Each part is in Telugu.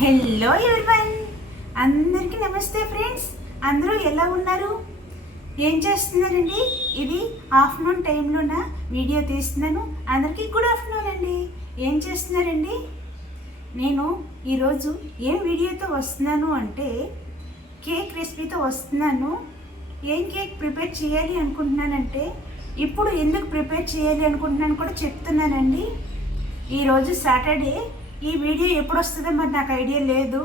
హలో ఎవరివన్, అందరికీ నమస్తే ఫ్రెండ్స్. అందరూ ఎలా ఉన్నారు? ఏం చేస్తున్నారండి? ఇది ఆఫ్టర్నూన్ టైంలో నా వీడియో తీస్తున్నాను. అందరికీ గుడ్ ఆఫ్టర్నూన్ అండి. ఏం చేస్తున్నారండి? నేను ఈరోజు ఏం వీడియోతో వస్తున్నాను అంటే కేక్ రెసిపీతో వస్తున్నాను. ఏం కేక్ ప్రిపేర్ చేయాలి అనుకుంటున్నానంటే ఇప్పుడు ఎందుకు ప్రిపేర్ చేయాలి అనుకుంటున్నాను కూడా చెప్తున్నానండి. ఈరోజు సాటర్డే. ఈ వీడియో ఎప్పుడు వస్తుందో మరి నాకు ఐడియా లేదు.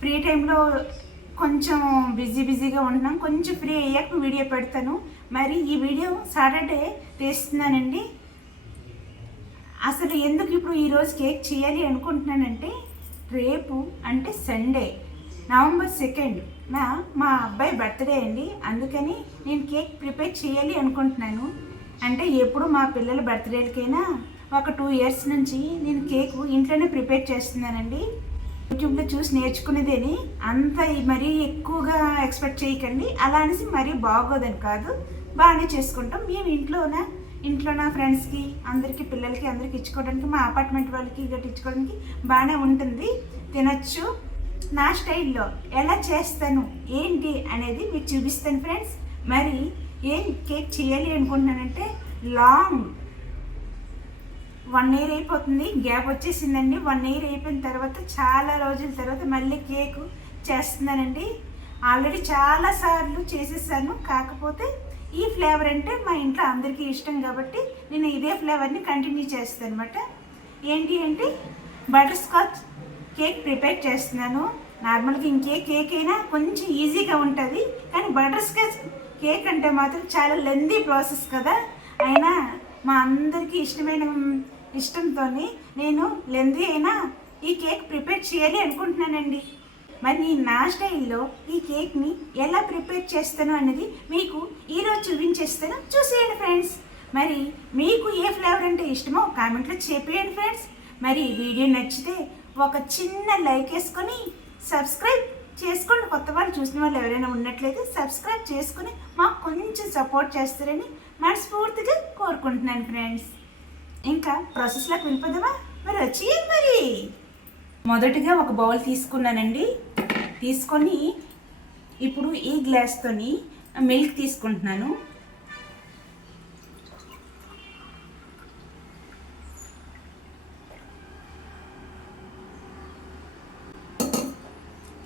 ఫ్రీ టైంలో కొంచెం బిజీగా ఉంటున్నాం. కొంచెం ఫ్రీ అయ్యాక వీడియో పెడతాను. మరి ఈ వీడియో సాటర్డే తీస్తున్నానండి. అసలు ఎందుకు ఇప్పుడు ఈరోజు కేక్ చేయాలి అనుకుంటున్నానంటే రేపు అంటే సండే నవంబర్ 2 మా అబ్బాయి బర్త్డే అండి. అందుకని నేను కేక్ ప్రిపేర్ చేయాలి అనుకుంటున్నాను. అంటే ఎప్పుడు మా పిల్లల బర్త్డేలకైనా ఒక 2 ఇయర్స్ నుంచి నేను కేక్ ఇంట్లోనే ప్రిపేర్ చేస్తున్నానండి. యూట్యూబ్లో చూసి నేర్చుకునేదేని అంత మరీ ఎక్కువగా ఎక్స్పెక్ట్ చేయకండి. అలా అనేసి మరీ బాగోదని కాదు, బాగానే చేసుకుంటాం మేము ఇంట్లో నా ఫ్రెండ్స్కి అందరికీ పిల్లలకి అందరికి ఇచ్చుకోవడానికి, మా అపార్ట్మెంట్ వాళ్ళకి గట్టి ఇచ్చుకోవడానికి బాగానే ఉంటుంది. తినచ్చు. నా స్టైల్లో ఎలా చేస్తాను ఏంటి అనేది మీకు చూపిస్తాను ఫ్రెండ్స్. మరి ఏం కేక్ చేయాలి అనుకుంటున్నానంటే లాంగ్ 1 ఇయర్ అయిపోతుంది, గ్యాప్ వచ్చేసిందండి. 1 ఇయర్ అయిపోయిన తర్వాత చాలా రోజుల తర్వాత మళ్ళీ కేకు చేస్తున్నానండి. ఆల్రెడీ చాలాసార్లు చేసేసాను. కాకపోతే ఈ ఫ్లేవర్ అంటే మా ఇంట్లో అందరికీ ఇష్టం కాబట్టి నేను ఇదే ఫ్లేవర్ని కంటిన్యూ చేస్తాను అనమాట. ఏంటి అంటే బటర్ స్కాచ్ కేక్ ప్రిపేర్ చేస్తున్నాను. నార్మల్గా ఇంకే కేక్ అయినా కొంచెం ఈజీగా ఉంటుంది, కానీ బటర్ స్కాచ్ కేక్ అంటే మాత్రం చాలా లెందీ ప్రాసెస్ కదా. అయినా మా అందరికీ ఇష్టంతో నేను లెందీ అయినా ఈ కేక్ ప్రిపేర్ చేయాలి అనుకుంటున్నానండి. మరి నా స్టైల్లో ఈ కేక్ని ఎలా ప్రిపేర్ చేస్తాను అనేది మీకు ఈరోజు చూపించేస్తాను. చూసేయండి ఫ్రెండ్స్. మరి మీకు ఏ ఫ్లేవర్ అంటే ఇష్టమో కామెంట్లో చెప్పేయండి ఫ్రెండ్స్. మరి వీడియో నచ్చితే ఒక చిన్న లైక్ వేసుకొని సబ్స్క్రైబ్ చేసుకోండి. కొత్త వాళ్ళు చూసిన వాళ్ళు ఎవరైనా ఉన్నట్లయితే సబ్స్క్రైబ్ చేసుకుని మాకు కొంచెం సపోర్ట్ చేస్తారని మనస్ఫూర్తిగా కోరుకుంటున్నాను ఫ్రెండ్స్. ఇంకా ప్రాసెస్లోకి వెళ్ళిపోదామా? మరి మరి మొదటిగా ఒక బౌల్ తీసుకున్నానండి. తీసుకొని ఇప్పుడు ఈ గ్లాస్తోని మిల్క్ తీసుకుంటున్నాను.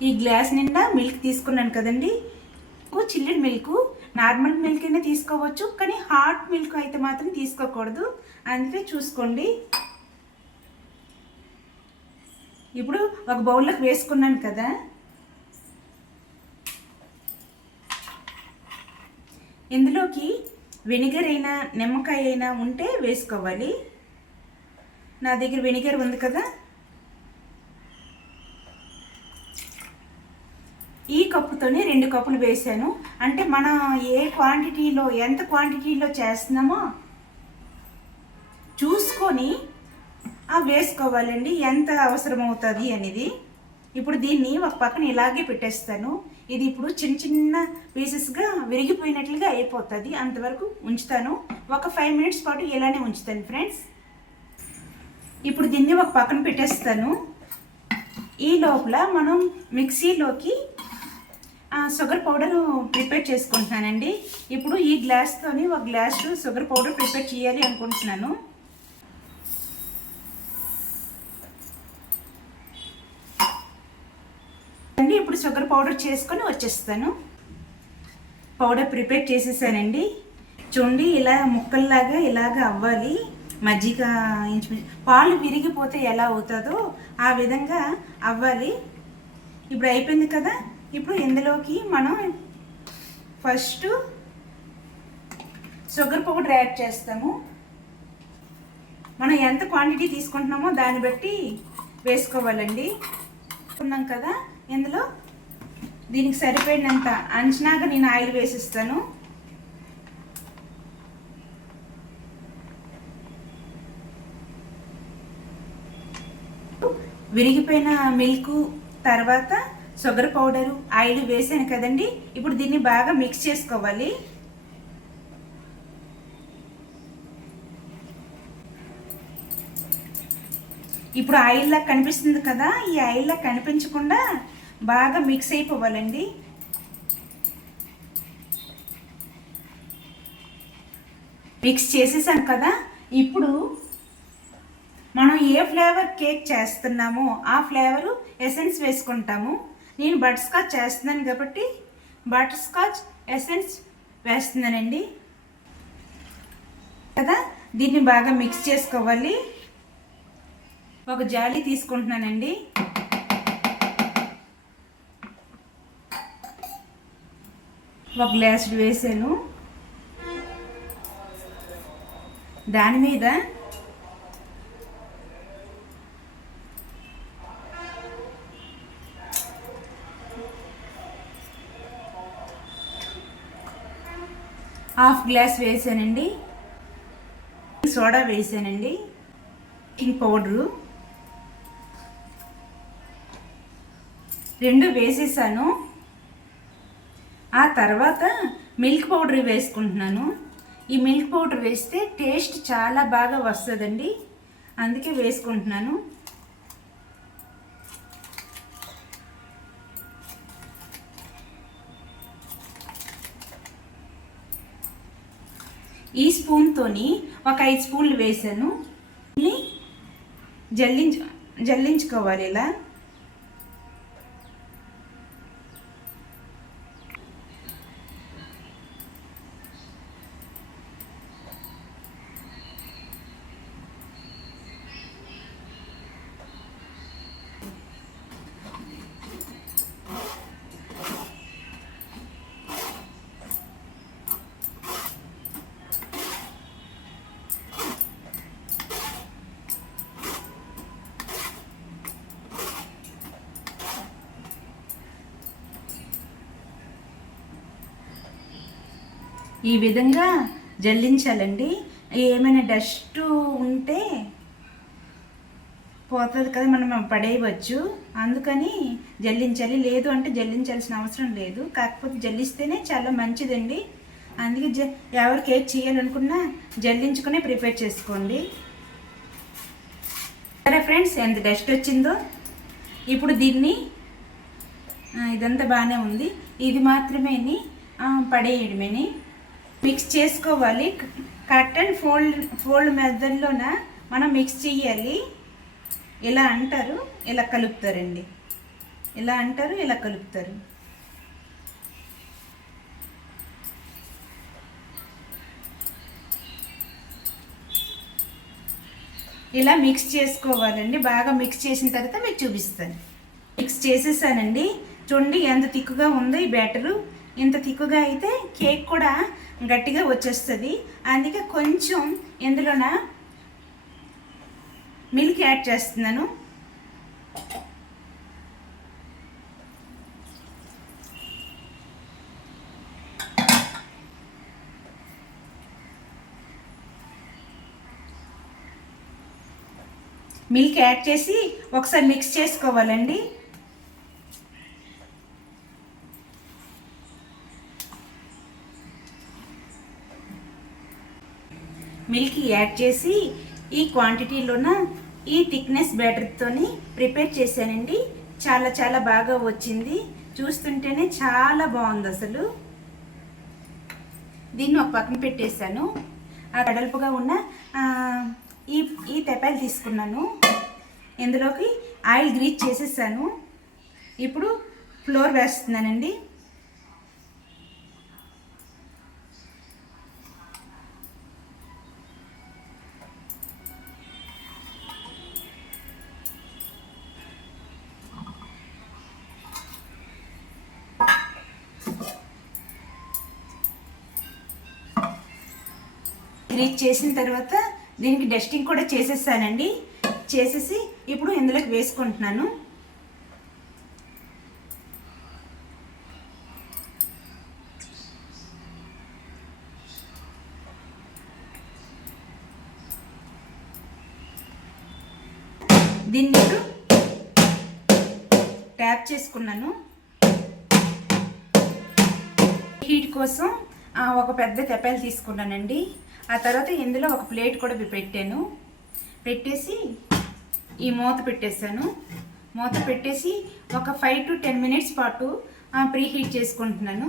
ఈ గ్లాస్ నిండా మిల్క్ తీసుకున్నాను కదండి. చిల్లుడు మిల్క్, నార్మల్ మిల్క్ అయినా తీసుకోవచ్చు, కానీ హాట్ మిల్క్ అయితే మాత్రం తీసుకోకూడదు. అందుకే చూసుకోండి. ఇప్పుడు ఒక బౌల్లోకి వేసుకున్నాను కదా. ఇందులోకి వెనిగర్ అయినా నిమ్మకాయ అయినా ఉంటే వేసుకోవాలి. నా దగ్గర వెనిగర్ ఉంది కదా. ఈ కప్పుతోనే 2 కప్పులు వేసాను. అంటే మనం ఎంత క్వాంటిటీలో చేస్తున్నామో చూసుకొని వేసుకోవాలండి, ఎంత అవసరం అవుతుంది అనేది. ఇప్పుడు దీన్ని ఒక పక్కన ఇలాగే పెట్టేస్తాను. ఇది ఇప్పుడు చిన్న చిన్న పీసెస్గా విరిగిపోయినట్లుగా అయిపోతుంది. అంతవరకు ఉంచుతాను. ఒక 5 మినిట్స్ పాటు ఇలానే ఉంచుతాను ఫ్రెండ్స్. ఇప్పుడు దీన్ని ఒక పక్కన పెట్టేస్తాను. ఈ లోపల మనం మిక్సీలోకి షుగర్ పౌడర్ ప్రిపేర్ చేసుకుంటున్నానండి. ఇప్పుడు ఈ గ్లాస్తోని ఒక గ్లాసు షుగర్ పౌడర్ ప్రిపేర్ చేయాలి అనుకుంటున్నాను. ఇప్పుడు షుగర్ పౌడర్ చేసుకొని వచ్చేస్తాను. పౌడర్ ప్రిపేర్ చేసేసానండి. చూడండి, ఇలా ముక్కల్లాగా ఇలాగా అవ్వాలి. మజ్జిగ పాలు విరిగిపోతే ఎలా అవుతుందో ఆ విధంగా అవ్వాలి. ఇప్పుడు అయిపోయింది కదా. ఇప్పుడు ఇందులోకి మనం ఫస్ట్ షుగర్ పౌడర్ యాడ్ చేస్తాము. మనం ఎంత క్వాంటిటీ తీసుకుంటున్నామో దాన్ని బట్టి వేసుకోవాలండి. ఉన్నాం కదా, ఇందులో దీనికి సరిపోయినంత అంచనాగా నేను ఆయిల్ వేసిస్తాను. విరిగిపోయిన మిల్క్ తర్వాత షుగర్ పౌడరు ఆయిల్ వేసాను కదండి. ఇప్పుడు దీన్ని బాగా మిక్స్ చేసుకోవాలి. ఇప్పుడు ఆయిల్లా కనిపిస్తుంది కదా, ఈ ఆయిల్లా కనిపించకుండా బాగా మిక్స్ అయిపోవాలండి. మిక్స్ చేసేసాం కదా, ఇప్పుడు మనం ఏ ఫ్లేవర్ కేక్ చేస్తున్నామో ఆ ఫ్లేవరు ఎసెన్స్ వేసుకుంటాము. నేను బటర్ స్కాచ్ చేస్తున్నాను కాబట్టి బటర్ స్కాచ్ ఎసెన్స్ వేస్తున్నానండి కదా. దీన్ని బాగా మిక్స్ చేసుకోవాలి. ఒక జాలి తీసుకుంటున్నానండి. ఒక గ్లాస్ వేసాను. దాని మీద హాఫ్ గ్లాస్ వేసానండి. సోడా వేసానండి. బేకింగ్ పౌడరు 2 వేసేసాను. ఆ తర్వాత మిల్క్ పౌడర్ వేసుకుంటున్నాను. ఈ మిల్క్ పౌడర్ వేస్తే టేస్ట్ చాలా బాగా వస్తుందండి, అందుకే వేసుకుంటున్నాను. ఈ స్పూన్తోని ఒక 5 స్పూన్లు వేసాను. జల్లించుకోవాలి ఇలా. ఈ విధంగా జల్లించాలండి. ఏమైనా డస్ట్ ఉంటే పోతుంది కదా, మనం పడేయవచ్చు, అందుకని జల్లించాలి. లేదు అంటే జల్లించాల్సిన అవసరం లేదు, కాకపోతే జల్లిస్తేనే చాలా మంచిదండి. అందుకే ఎవరు కేక్ చేయాలనుకున్నా జల్లించుకునే ప్రిపేర్ చేసుకోండి. సరే ఫ్రెండ్స్, ఎంత డస్ట్ వచ్చిందో. ఇప్పుడు దీన్ని ఇదంతా బాగానే ఉంది, ఇది మాత్రమే పడేయడమేని. మిక్స్ చేసుకోవాలి. కట్ అండ్ ఫోల్డ్ మెథడ్లోన మనం మిక్స్ చేయాలి. ఇలా అంటారు, ఇలా కలుపుతారండి. ఇలా అంటారు, ఇలా కలుపుతారు. ఇలా మిక్స్ చేసుకోవాలండి. బాగా మిక్స్ చేసిన తర్వాత మీకు చూపిస్తాను. మిక్స్ చేసేసానండి. చూడండి ఎంత తిక్కుగా ఉందో ఈ బ్యాటరు. ఇంత తిక్కుగా అయితే కేక్ కూడా గట్టిగా వచ్చేస్తుంది. అందుకే కొంచెం ఇందులోన మిల్క్ యాడ్ చేస్తున్నాను. మిల్క్ యాడ్ చేసి ఒకసారి మిక్స్ చేసుకోవాలండి. మిల్క్ యాడ్ చేసి ఈ క్వాంటిటీలోన ఈ థిక్నెస్ బ్యాటర్తోని ప్రిపేర్ చేశానండి. చాలా చాలా బాగా వచ్చింది. చూస్తుంటేనే చాలా బాగుంది అసలు. దీన్ని ఒక పక్కన పెట్టేశాను. ఆ వెడల్పుగా ఉన్న ఈ తెపాలు తీసుకున్నాను. ఇందులోకి ఆయిల్ గ్రీజ్ చేసేసాను. ఇప్పుడు ఫ్లోర్ వేస్తున్నానండి. గ్రీజ్ చేసిన తర్వాత దీనికి డస్టింగ్ కూడా చేసేసానండి. చేసేసి ఇప్పుడు ఇందులోకి వేసుకుంటున్నాను. దీన్ని ఇప్పుడు ట్యాప్ చేసుకున్నాను. హీట్ కోసం ఒక పెద్ద తెపాలు తీసుకున్నానండి. ఆ తర్వాత ఇందులో ఒక ప్లేట్ కూడా పెట్టాను. పెట్టేసి ఈ మూత పెట్టేసాను. మూత పెట్టేసి ఒక 5 to 10 minutes పాటు ప్రీ హీట్ చేసుకుంటున్నాను.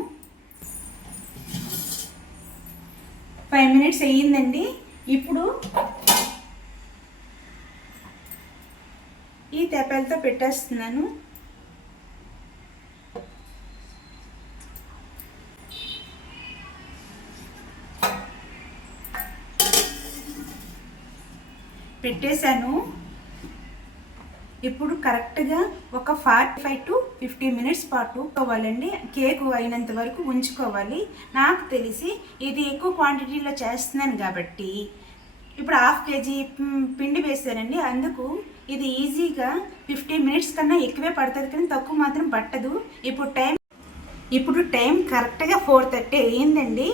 5 minutes అయ్యిందండి. ఇప్పుడు ఈ తెపాలతో పెట్టేస్తున్నాను. పెట్టేశాను. ఇప్పుడు కరెక్ట్గా ఒక 45 to 50 minutes పాటు ఉంచుకోవాలండి. కేకు అయినంత వరకు ఉంచుకోవాలి. నాకు తెలిసి ఇది ఎక్కువ క్వాంటిటీలో చేస్తున్నాను కాబట్టి ఇప్పుడు 1/2 kg పిండి వేసానండి. అందుకు ఇది ఈజీగా 15 minutes కన్నా ఎక్కువే పడుతుంది, కానీ తక్కువ మాత్రం పట్టదు. ఇప్పుడు టైం కరెక్ట్గా 4:30 అయ్యిందండి.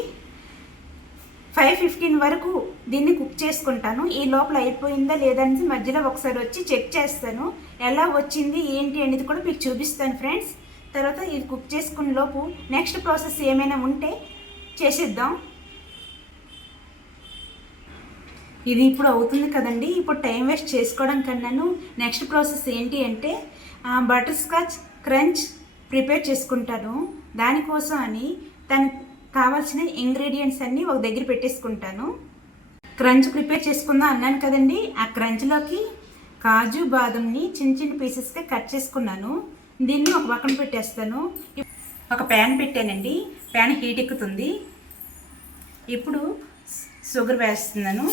5:15 వరకు దీన్ని కుక్ చేసుకుంటాను. ఈ లోపల అయిపోయిందా లేదని మధ్యలో ఒకసారి వచ్చి చెక్ చేస్తాను. ఎలా వచ్చింది ఏంటి అనేది కూడా మీకు చూపిస్తాను ఫ్రెండ్స్. తర్వాత ఇది కుక్ చేసుకునే లోపు నెక్స్ట్ ప్రాసెస్ ఏమైనా ఉంటే చేసేద్దాం. ఇది ఇప్పుడు అవుతుంది కదండి. ఇప్పుడు టైం వేస్ట్ చేసుకోవడం కన్నాను నెక్స్ట్ ప్రాసెస్ ఏంటి అంటే బటర్ స్కాచ్ క్రంచ్ ప్రిపేర్ చేసుకుంటాను. దానికోసం అని దానికి కావాల్సిన ఇంగ్రీడియంట్స్ అన్నీ ఒక దగ్గర పెట్టేసుకుంటాను. క్రంచ్ ప్రిపేర్ చేసుకుందాం అన్నాను కదండి. ఆ క్రంచ్లోకి కాజు బాదంని చిన్న చిన్న పీసెస్గా కట్ చేసుకున్నాను. దీన్ని ఒక పక్కన పెట్టేస్తాను. ఒక ప్యాన్ పెట్టానండి. ప్యాన్ హీట్ ఎక్కుతుంది. ఇప్పుడు షుగర్ వేస్తున్నాను.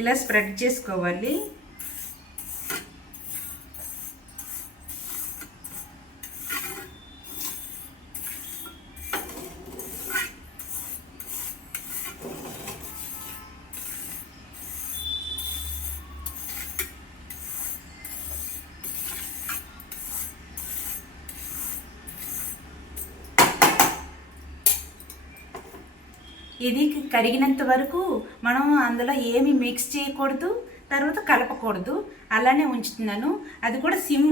ఇలా స్ప్రెడ్ చేసుకోవాలి. ఇది కరిగినంత వరకు మనం అందులో ఏమి మిక్స్ చేయకూడదు, తర్వాత కలపకూడదు. అలానే ఉంచుతున్నాను. అది కూడా సిమ్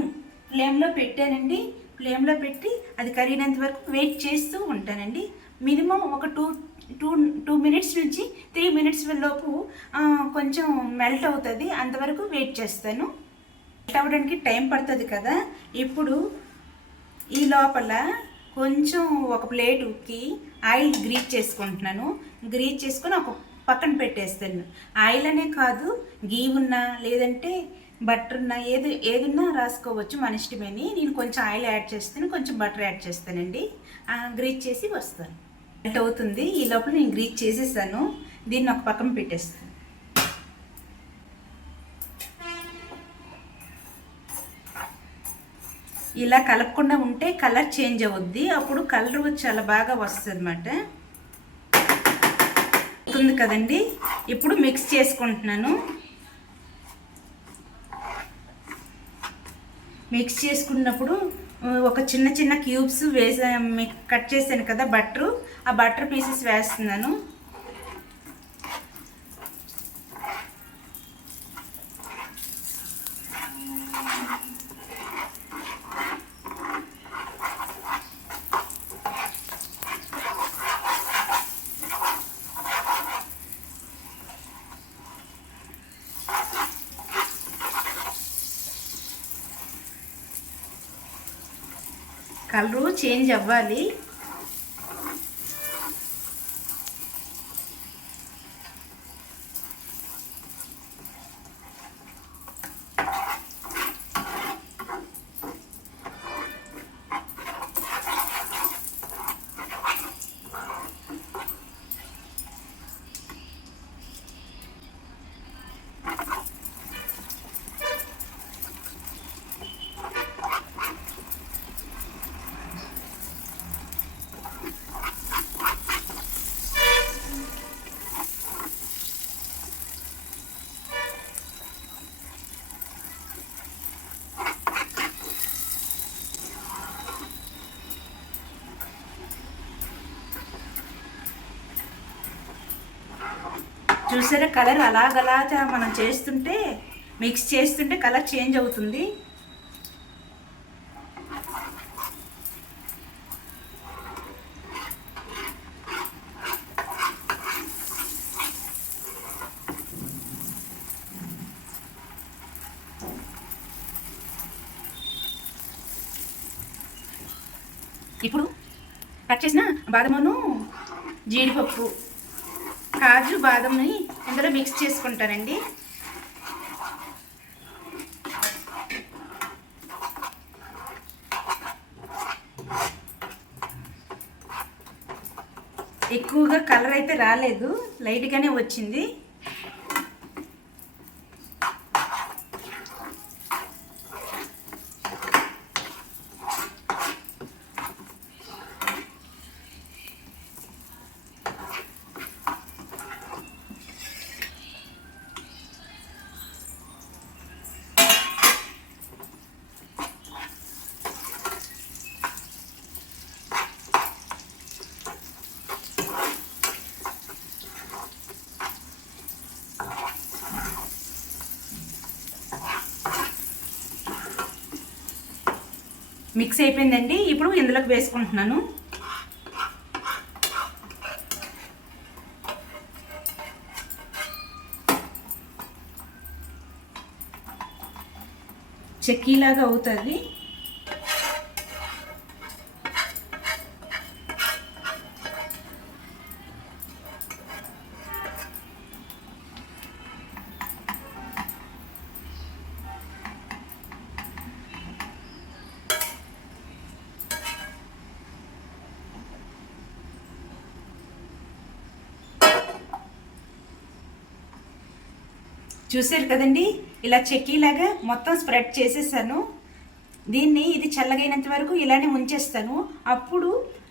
ఫ్లేమ్లో పెట్టానండి. ఫ్లేమ్లో పెట్టి అది కరిగినంత వరకు వెయిట్ చేస్తూ ఉంటానండి. మినిమం ఒక 2 minutes నుంచి 3 minutes లోపు కొంచెం మెల్ట్ అవుతుంది. అంతవరకు వెయిట్ చేస్తాను. మెల్ట్ అవ్వడానికి టైం పడుతుంది కదా. ఇప్పుడు ఈ లోపల కొంచెం ఒక ప్లేటుకి ఆయిల్ గ్రీజ్ చేసుకుంటున్నాను. గ్రీజ్ చేసుకొని ఒక పక్కన పెట్టేస్తాను. ఆయిల్ అనే కాదు, గీ ఉన్నా లేదంటే బటర్ ఉన్నా ఏదున్నా రాసుకోవచ్చు, మన ఇష్టమని. నేను కొంచెం ఆయిల్ యాడ్ చేస్తాను, కొంచెం బటర్ యాడ్ చేస్తానండి. గ్రీజ్ చేసి వస్తాను. మెల్ట్ అవుతుంది. ఈ లోపల నేను గ్రీజ్ చేసేసాను. దీన్ని ఒక పక్కన పెట్టేస్తాను. ఇలా కలపకుండా ఉంటే కలర్ చేంజ్ అవుద్ది. అప్పుడు కలర్ చాలా బాగా వస్తుంది అన్నమాట. అవుతుంది కదండి. ఇప్పుడు మిక్స్ చేసుకుంటున్నాను. మిక్స్ చేసుకున్నప్పుడు ఒక చిన్న చిన్న క్యూబ్స్ కట్ చేశాను కదా బటర్, ఆ బటర్ పీసెస్ వేస్తున్నాను. కలరు చేంజ్ అవ్వాలి. చూసారా కలర్ అలాగలా మనం చేస్తుంటే మిక్స్ చేస్తుంటే కలర్ చేంజ్ అవుతుంది. ఇప్పుడు కట్ చేసిన బాదమును, జీడిపప్పు, కాజు, బాదంని ఇందులో మిక్స్ చేసుకుంటానండి. ఎక్కువగా కలర్ అయితే రాలేదు, లైట్గానే వచ్చింది. మిక్స్ అయిపోయిందండి. ఇప్పుడు ఇందులోకి వేసుకుంటున్నాను. చెక్కీలాగా అవుతుంది. చూసారు కదండి, ఇలా చెక్కీలాగా మొత్తం స్ప్రెడ్ చేసేసాను. ఇది చల్లగైనంత వరకు ఇలానే ఉంచేస్తాను. అప్పుడు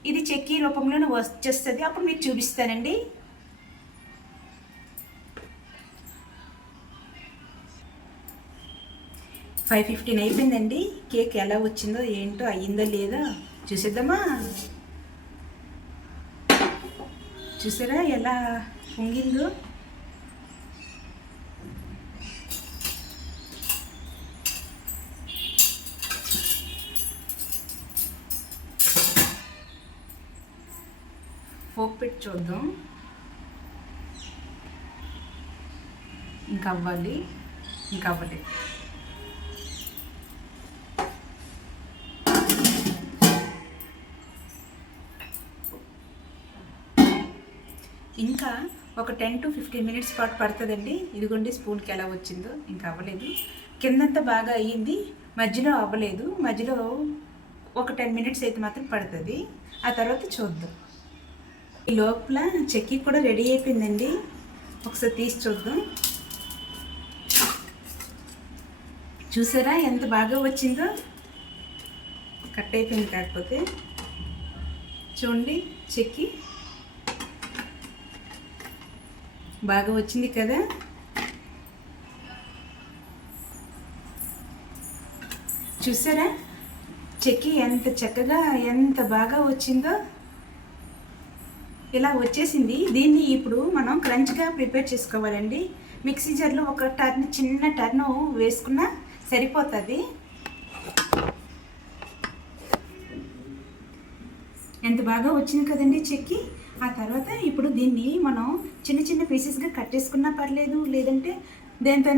ఇది చెక్కీ రూపంలోనే వచ్చేస్తుంది. అప్పుడు మీకు చూపిస్తానండి. ఫైవ్ 15 అయిపోయిందండి. కేక్ ఎలా వచ్చిందో ఏంటో, అయ్యిందో లేదో చూసేద్దామా. చూసారా ఎలా పొంగిందో. ఫోక్ పెట్టి చూద్దాం. ఇంకా అవ్వాలి, ఇంకా అవ్వలేదు. ఇంకా ఒక 10 to 15 మినిట్స్ పాటు పడుతుందండి. ఇదిగోండి స్పూన్కి ఎలా వచ్చిందో. ఇంకా అవ్వలేదు. కిందంతా బాగా అయ్యింది, మధ్యలో అవ్వలేదు. మధ్యలో ఒక 10 మినిట్స్ అయితే మాత్రం పడుతుంది. ఆ తర్వాత చూద్దాం. ఈ లోపల చెక్కీ కూడా రెడీ అయిపోయిందండి. ఒకసారి తీసి చూద్దాం. చూసారా ఎంత బాగా వచ్చిందో. కట్ అయిపోయింది, కాకపోతే చూడండి చెక్కీ బాగా వచ్చింది కదా. చూసారా చెక్కీ ఎంత చక్కగా, ఎంత బాగా వచ్చిందో. ఇలా వచ్చేసింది. దీన్ని ఇప్పుడు మనం క్రంచ్గా ప్రిపేర్ చేసుకోవాలండి. మిక్సీ జార్లో ఒక చిన్న టర్న్ వేసుకున్నా సరిపోతుంది. ఎంత బాగా వచ్చింది కదండి చెక్కీ. ఆ తర్వాత ఇప్పుడు దీన్ని మనం చిన్న చిన్న పీసెస్గా కట్ చేసుకున్నా పర్లేదు, లేదంటే దేంతో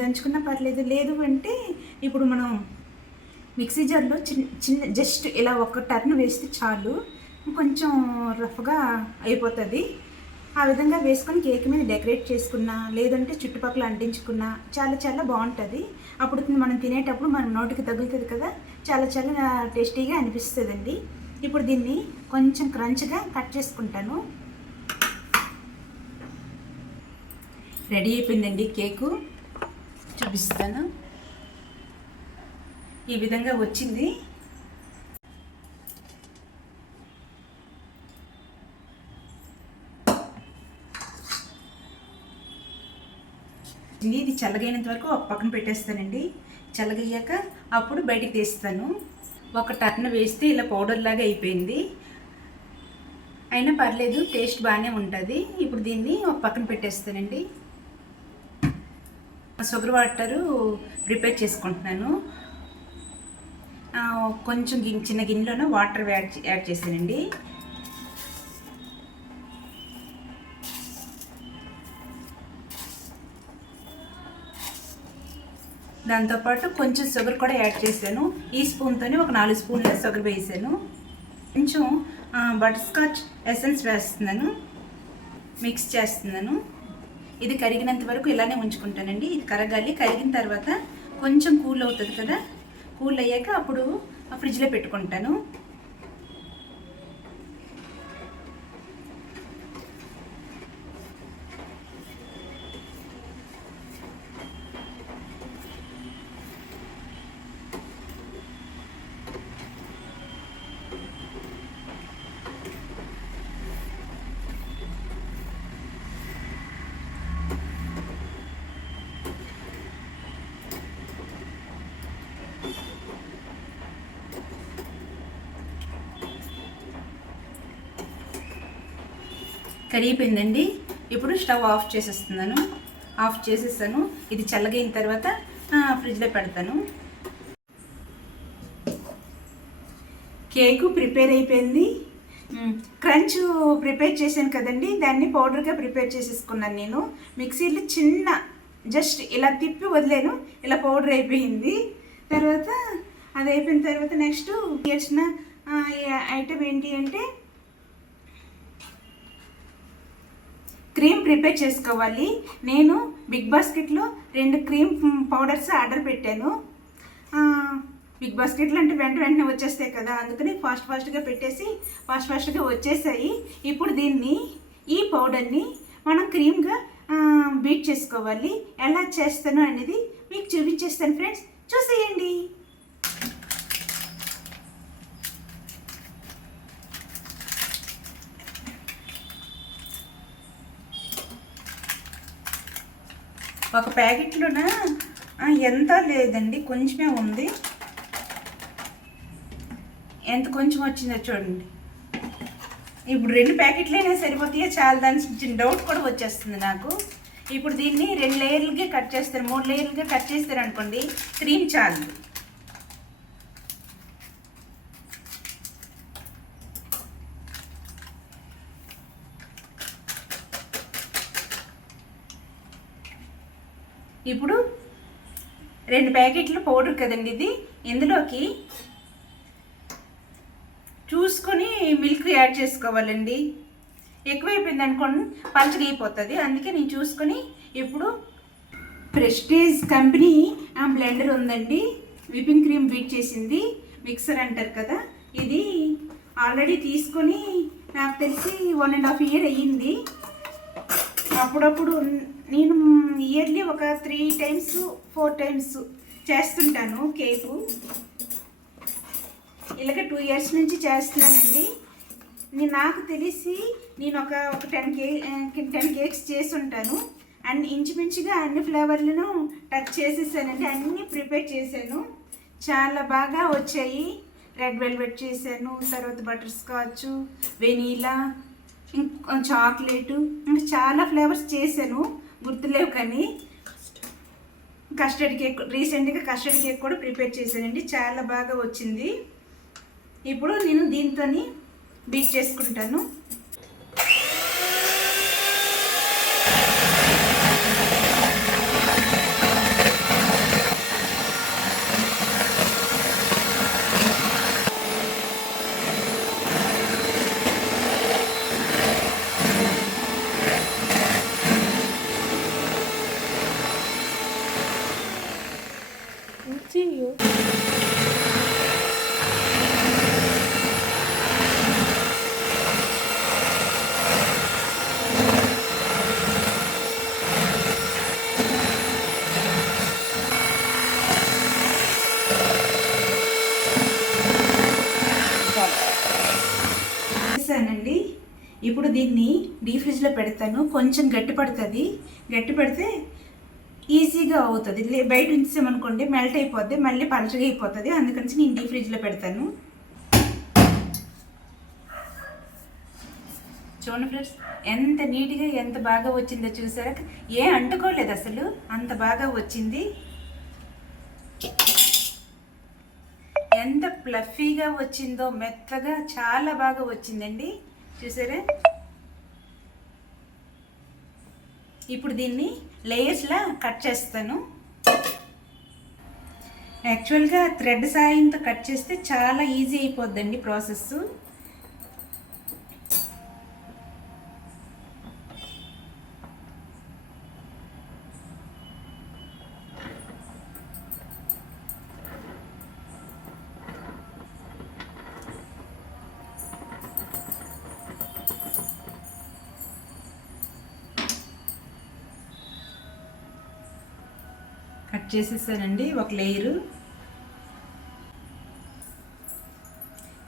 దంచుకున్నా పర్లేదు. లేదు అంటే ఇప్పుడు మనం మిక్సీ జార్లో చిన్న జస్ట్ ఇలా ఒక టర్న్ వేస్తే చాలు, కొంచెం రఫ్గా అయిపోతుంది. ఆ విధంగా వేసుకొని కేక్ మీద డెకరేట్ చేసుకున్నా, లేదంటే చుట్టుపక్కల అంటించుకున్నా చాలా చాలా బాగుంటుంది. అప్పుడు మనం తినేటప్పుడు మన నోటికి తగులుతుంది కదా, చాలా చాలా టేస్టీగా అనిపిస్తుందండి. ఇప్పుడు దీన్ని కొంచెం క్రంచ్గా కట్ చేసుకుంటాను. రెడీ అయిపోయిందండి కేకు. చూపిస్తాను. ఈ విధంగా వచ్చింది. ఇది చల్లగైనంత వరకు ఒక పక్కన పెట్టేస్తానండి. చల్లగయ్యాక అప్పుడు బయటికి తీస్తాను. ఒక టర్న్ వేస్తే ఇలా పౌడర్ లాగా అయిపోయింది. అయినా పర్లేదు, టేస్ట్ బాగానే ఉంటుంది. ఇప్పుడు దీన్ని ఒక పక్కన పెట్టేస్తానండి. షుగర్ వాటరు ప్రిపేర్ చేసుకుంటున్నాను. కొంచెం చిన్న గిన్నెలోనే వాటర్ యాడ్ చేశానండి. దాంతోపాటు కొంచెం షుగర్ కూడా యాడ్ చేశాను. ఈ స్పూన్తోనే ఒక 4 స్పూన్ల షుగర్ వేసాను. కొంచెం బటర్ స్కాచ్ ఎసెన్స్ వేస్తున్నాను, మిక్స్ చేస్తున్నాను. ఇది కరిగినంత వరకు ఇలానే ఉంచుకుంటానండి. ఇది కరగాలి. కరిగిన తర్వాత కొంచెం కూల్ అవుతుంది కదా, కూల్ అయ్యాక అప్పుడు ఫ్రిడ్జ్లో పెట్టుకుంటాను. కరిగిపోయిందండి. ఇప్పుడు స్టవ్ ఆఫ్ చేసేస్తున్నాను. ఆఫ్ చేసేస్తాను. ఇది చల్లగైన తర్వాత ఫ్రిడ్జ్లో పెడతాను. కేకు ప్రిపేర్ అయిపోయింది. క్రంచ్ ప్రిపేర్ చేశాను కదండి, దాన్ని పౌడర్గా ప్రిపేర్ చేసేసుకున్నాను నేను. మిక్సీలో చిన్న జస్ట్ ఇలా తిప్పి వదిలేను, ఇలా పౌడర్ అయిపోయింది. తర్వాత అది అయిపోయిన తర్వాత నెక్స్ట్ చేసిన ఐటమ్ ఏంటి అంటే క్రీమ్ ప్రిపేర్ చేసుకోవాలి. నేను బిగ్ బాస్కెట్లో 2 క్రీమ్ పౌడర్స్ ఆర్డర్ పెట్టాను. బిగ్ బాస్కెట్లు అంటే వెంటనే వచ్చేస్తాయి కదా, అందుకని ఫాస్ట్గా పెట్టేసి ఫాస్ట్గా వచ్చేసాయి. ఇప్పుడు ఈ పౌడర్ని మనం క్రీమ్గా బీట్ చేసుకోవాలి. ఎలా చేస్తాను అనేది మీకు చూపించేస్తాను ఫ్రెండ్స్, చూసేయండి. ఒక ప్యాకెట్లోన ఎంత లేదండి, కొంచెమే ఉంది. ఎంత కొంచెం వచ్చిందో చూడండి. ఇప్పుడు 2 ప్యాకెట్లైనా సరిపోతాయో చాలా, దాని చిన్న డౌట్ కూడా వచ్చేస్తుంది నాకు. ఇప్పుడు దీన్ని 2 లేయర్లుగా కట్ చేస్తారు, 3 లేయర్లుగా కట్ చేస్తారు అనుకోండి, క్రీమ్ చాలు. ఇప్పుడు 2 ప్యాకెట్లు పౌడర్ కదండి ఇది. ఇందులోకి చూసుకొని మిల్క్ యాడ్ చేసుకోవాలండి. ఎక్కువైపోయింది అనుకోండి పలచగా అయిపోతుంది, అందుకే నేను చూసుకొని. ఇప్పుడు ప్రెస్టీజ్ కంపెనీ బ్లెండర్ ఉందండి, విపింగ్ క్రీమ్ బీట్ చేసింది, మిక్సర్ అంటారు కదా. ఇది ఆల్రెడీ తీసుకొని నాకు తెలిసి 1.5 ఇయర్ అయ్యింది. అప్పుడప్పుడు నేను ఇయర్లీ ఒక 3 times 4 times చేస్తుంటాను కేకు. ఇలాగ 2 years నుంచి చేస్తున్నానండి. నాకు తెలిసి నేను ఒక 10 కేక్స్ చేసి ఉంటాను. అండ్ ఇంచుమించుగా అన్ని ఫ్లేవర్లను టచ్ చేసేసానండి, అన్నీ ప్రిపేర్ చేశాను. చాలా బాగా వచ్చాయి. రెడ్ వెల్వెట్ చేశాను, తర్వాత బటర్ స్కాచ్, వెనీలా, చాక్లెటు, ఇంకా చాలా ఫ్లేవర్స్ చేశాను, గుర్తులేవు. కానీ కస్టర్డ్ కేక్, రీసెంట్గా కస్టర్డ్ కేక్ కూడా ప్రిపేర్ చేశానండి, చాలా బాగా వచ్చింది. ఇప్పుడు నేను దీంతో బీట్ చేసుకుంటాను. చేశానండి. ఇప్పుడు దీన్ని డీప్ ఫ్రిడ్జ్లో పెడతాను. కొంచెం గట్టి పడుతుంది, గట్టి పడితే ఈజీగా అవుతుంది. బయట ఉంచామనుకోండి మెల్ట్ అయిపోద్ది, మళ్ళీ పలచగా అయిపోతుంది. అందుకని నేను డీప్ ఫ్రిడ్జ్లో పెడతాను. చూడండి ఫ్రెండ్స్, ఎంత నీట్గా ఎంత బాగా వచ్చిందో చూసారా. ఏ అంటుకోలేదు అసలు, అంత బాగా వచ్చింది. ఎంత ఫ్లఫీగా వచ్చిందో, మెత్తగా చాలా బాగా వచ్చిందండి. చూసారా. ఇప్పుడు దీన్ని లేయర్స్లా కట్ చేస్తాను. యాక్చువల్గా థ్రెడ్ సాయంతో కట్ చేస్తే చాలా ఈజీ అయిపోద్దండి ప్రాసెస్. కట్ చేసేసానండి. ఒక లేయరు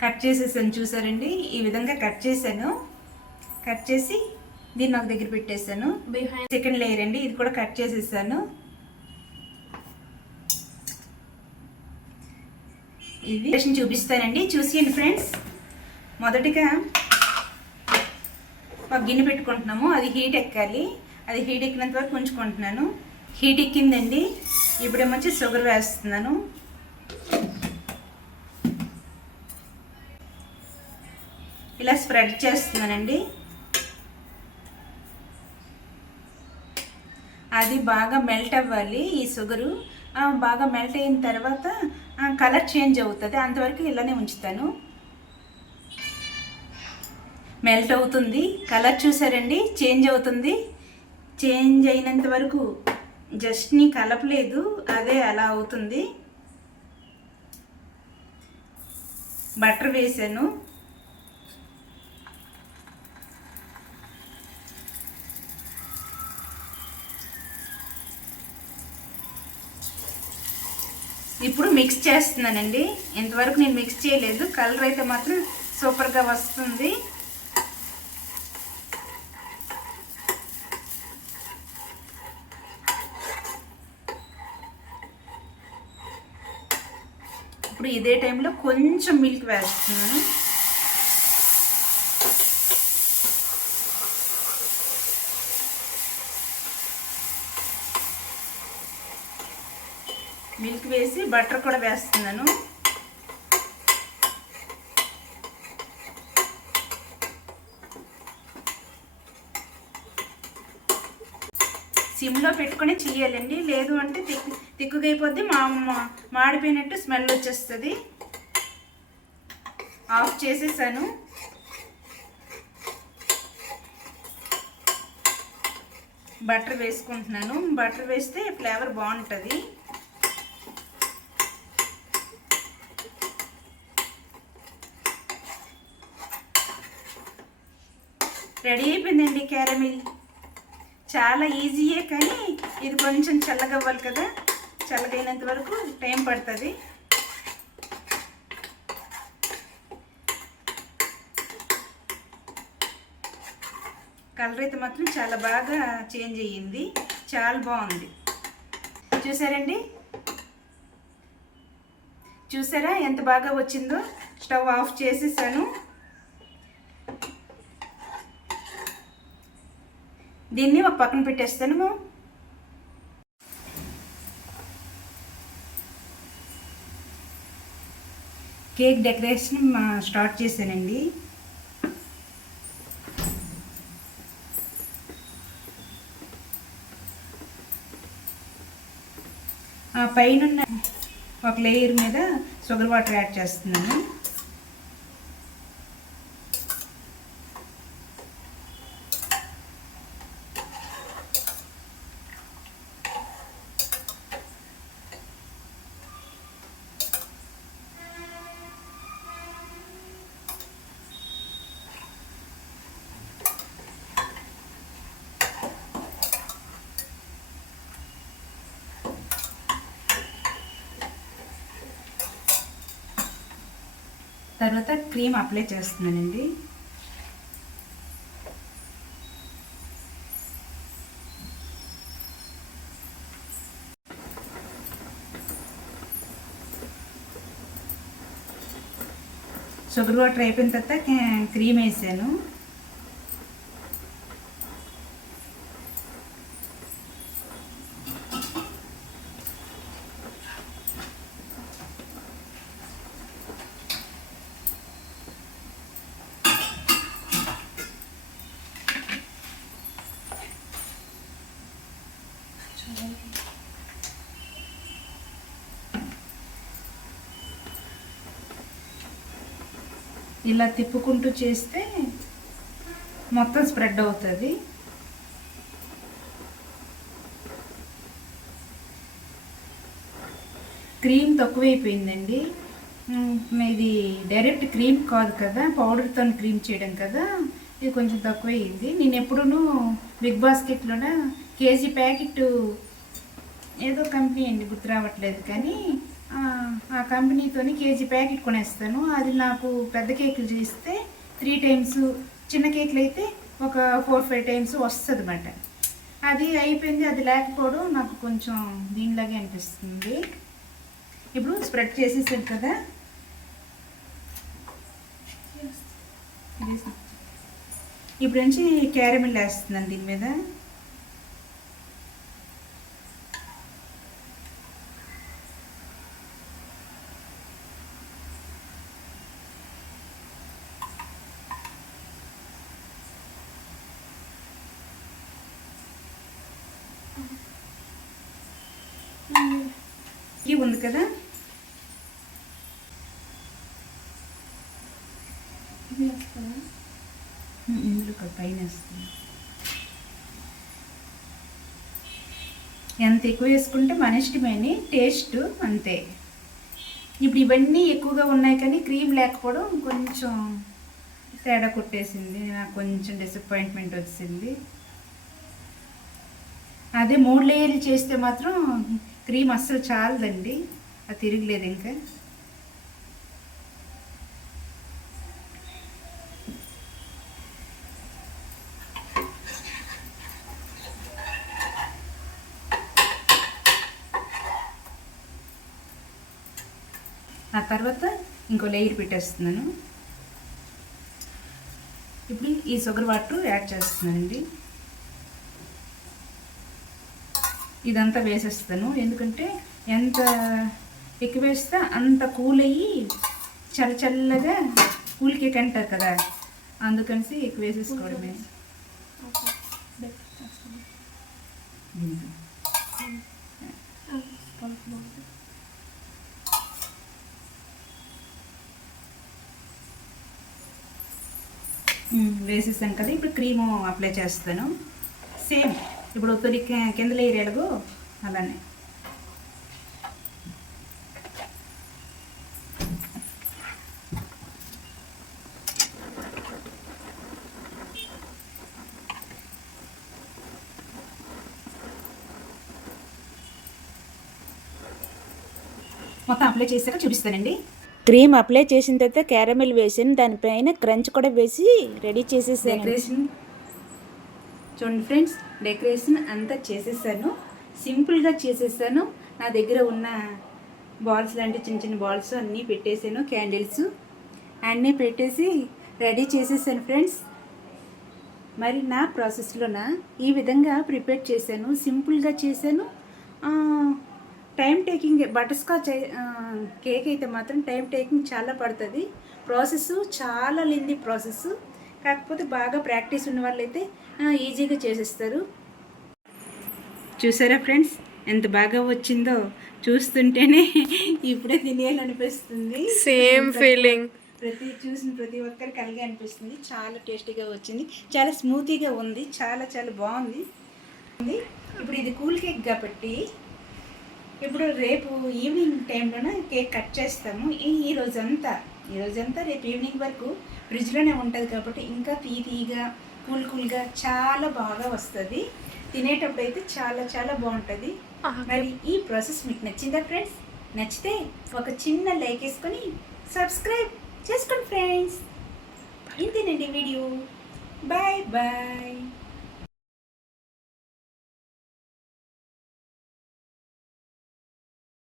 కట్ చేసేసాను. చూసారండి, ఈ విధంగా కట్ చేశాను. కట్ చేసి దీన్ని ఒక దగ్గర పెట్టేశాను. సెకండ్ లేయర్ అండి, ఇది కూడా కట్ చేసేసాను. ఇది చూపిస్తానండి, చూసేయండి ఫ్రెండ్స్. మొదటిగా ఒక గిన్నె పెట్టుకుంటున్నాము, అది హీట్ ఎక్కాలి. అది హీట్ ఎక్కినంత వరకు ఉంచుకుంటున్నాను. హీట్ ఎక్కిందండి. ఇప్పుడేమొచ్చి షుగర్ వేస్తున్నాను. ఇలా స్ప్రెడ్ చేస్తున్నానండి. అది బాగా మెల్ట్ అవ్వాలి. ఈ షుగరు బాగా మెల్ట్ అయిన తర్వాత కలర్ చేంజ్ అవుతుంది. అంతవరకు ఇలానే ఉంచుతాను. మెల్ట్ అవుతుంది, కలర్ చూసారండి చేంజ్ అవుతుంది. చేంజ్ అయినంత వరకు జస్ట్ నీ కలపలేదు, అదే అలా అవుతుంది. బటర్ వేసాను. ఇప్పుడు మిక్స్ చేస్తున్నానండి. ఇంతవరకు నేను మిక్స్ చేయలేదు. కలర్ అయితే మాత్రం సూపర్గా వస్తుంది. ఇప్పుడు ఇదే టైంలో కొంచెం మిల్క్ వేస్తున్నాను. మిల్క్ వేసి బటర్ కూడా వేస్తున్నాను. సిమ్లో పెట్టుకొని చేయాలండి, లేదు అంటే తిక్కుగా అయిపోద్ది, మాడిపోయినట్టు స్మెల్ వచ్చేస్తుంది. ఆఫ్ చేసేసాను. బటర్ వేసుకుంటున్నాను. బటర్ వేస్తే ఫ్లేవర్ బాగుంటుంది. రెడీ అయిపోయిందండి క్యారమిల్. చాలా ఈజీయే, కానీ ఇది కొంచెం చల్లగా అవ్వాలి కదా. చల్లగైనంత వరకు టైం పడుతుంది. కలర్ అయితే మాత్రం చాలా బాగా చేంజ్ అయ్యింది, చాలా బాగుంది. చూసారండి, చూసారా ఎంత బాగా వచ్చిందో. స్టవ్ ఆఫ్ చేసేసాను. దీన్ని ఒక పక్కన పెట్టేస్తాను. కేక్ డెకరేషన్ స్టార్ట్ చేశానండి. ఆ పైన ఒక లేయర్ మీద షుగర్ వాటర్ యాడ్ చేస్తున్నాను. తర్వాత క్రీమ్ అప్లై చేస్తున్నానండి. షుగర్ వాటర్ అయిపోయిన తర్వాత క్రీమ్ వేసాను. ఇలా తిప్పుకుంటూ చేస్తే మొత్తం స్ప్రెడ్ అవుతుంది. క్రీమ్ తక్కువైపోయిందండి. ఇది డైరెక్ట్ క్రీమ్ కాదు కదా, పౌడర్తో క్రీమ్ చేయడం కదా, ఇది కొంచెం తక్కువైంది. నేను ఎప్పుడూ బిగ్ బాస్కెట్లోన కేజీ ప్యాకెట్ ఏదో కంపెనీ అండి గుర్తు రావట్లేదు, కానీ ఆ కంపెనీతో కేజీ ప్యాకెట్ కొనేస్తాను. అది నాకు పెద్ద కేకులు చేస్తే 3 times, చిన్న కేకులు అయితే ఒక 4-5 times వస్తుంది అన్నమాట. అది అయిపోయింది. అది లేకపోవడం నాకు కొంచెం దీనిలాగే అనిపిస్తుంది. ఇప్పుడు స్ప్రెడ్ చేసేసాడు కదా, ఇప్పుడు నుంచి క్యారమిల్ వేస్తున్నాను దీని మీద. ఇవి ఉంది కదా, ఇందులో పైన వేస్తుంది. ఎంత ఎక్కువ వేసుకుంటే మన ఇష్టమేని టేస్ట్ అంతే. ఇప్పుడు ఇవన్నీ ఎక్కువగా ఉన్నాయి కానీ క్రీమ్ లేకపోవడం కొంచెం తేడా కొట్టేసింది. నాకు కొంచెం డిసప్పాయింట్మెంట్ వచ్చింది. అదే 3 లేయర్లు చేస్తే మాత్రం క్రీమ్ అస్సలు చాలదండి, అది తిరగలేదు ఇంకా. ఆ తర్వాత ఇంకో లేయర్ పెట్టేస్తున్నాను. ఇప్పుడు ఈ షుగర్ వాటర్ యాడ్ చేస్తున్నానండి. ఇదంతా వేసేస్తాను, ఎందుకంటే ఎంత ఎక్కువ వేస్తే అంత కూల్ అయ్యి చల్లగా కూల్ కేక్ అంటారు కదా, అందుకని ఎక్కువ వేసేసుకోవడమే. వేసేసాను కదా, ఇప్పుడు క్రీము అప్లై చేస్తాను. సేమ్ ఇప్పుడు తొలి కింద లేయర్ ఎలాగో అలానే. మొత్తం అప్లై చేశాక చూపిస్తానండి. క్రీమ్ అప్లై చేసిన తర్వాత క్యారమెల్ వేసాను, దానిపైన క్రంచ్ కూడా వేసి రెడీ చేసేసాను. డెకరేషన్ చూడండి ఫ్రెండ్స్, డెకరేషన్ అంతా చేసేసాను, సింపుల్గా చేసేసాను. నా దగ్గర ఉన్న బాల్స్ లాంటి చిన్న చిన్న బాల్స్ అన్నీ పెట్టేసాను, క్యాండిల్స్ అన్నీ పెట్టేసి రెడీ చేసేసాను ఫ్రెండ్స్. మరి నా ప్రాసెస్లోన ఈ విధంగా ప్రిపేర్ చేశాను, సింపుల్గా చేశాను. Time taking butter scotch cake అయితే మాత్రం టైం టేకింగ్ చాలా పడుతుంది. ప్రాసెస్ చాలా లెంది ప్రాసెస్, కాకపోతే బాగా ప్రాక్టీస్ ఉన్న వాళ్ళైతే ఈజీగా చేసేస్తారు. చూసారా ఫ్రెండ్స్ ఎంత బాగా వచ్చిందో, చూస్తుంటేనే ఇప్పుడే తినేయాలనిపిస్తుంది. సేమ్ ఫీలింగ్ చూసిన ప్రతి ఒక్కరికి అలాగే అనిపిస్తుంది. చాలా టేస్టీగా వచ్చింది, చాలా స్మూతీగా ఉంది, చాలా చాలా బాగుంది. ఇప్పుడు ఇది కూల్ కేక్ కాబట్టి ఇప్పుడు రేపు ఈవినింగ్ టైంలోనే కేక్ కట్ చేస్తాము. ఈ రోజంతా రేపు ఈవినింగ్ వరకు ఫ్రిడ్జ్లోనే ఉంటుంది కాబట్టి ఇంకా తీగా కూల్గా చాలా బాగా వస్తుంది. తినేటప్పుడు అయితే చాలా చాలా బాగుంటుంది. మరి ఈ ప్రాసెస్ మీకు నచ్చిందా ఫ్రెండ్స్? నచ్చితే ఒక చిన్న లైక్ వేసుకొని సబ్స్క్రైబ్ చేసుకోండి ఫ్రెండ్స్. ఇంతేనండి వీడియో. Bye bye.